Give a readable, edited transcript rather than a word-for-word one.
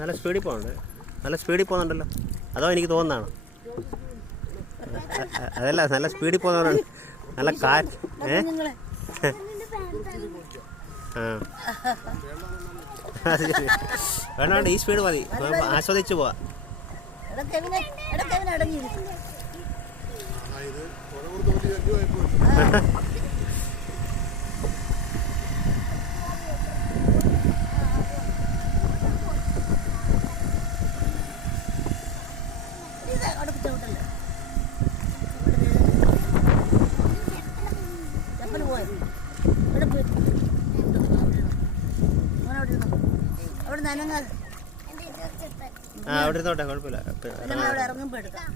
നല്ല സ്പീഡിൽ പോകുന്നുണ്ട്. നല്ല സ്പീഡിൽ പോകുന്നുണ്ടല്ലോ. അതോ എനിക്ക് തോന്നുന്നതാണോ? അതല്ല, നല്ല സ്പീഡിൽ പോകുന്നതാണ്. നല്ല കാറ്റ്. വേണ്ട, ഈ സ്പീഡ് മതി. ആസ്വദിച്ചു പോവാ. അവിടെ ഇരുന്നോട്ടെ, കുഴപ്പമില്ല. ഇറങ്ങുമ്പോ എടുക്കാം.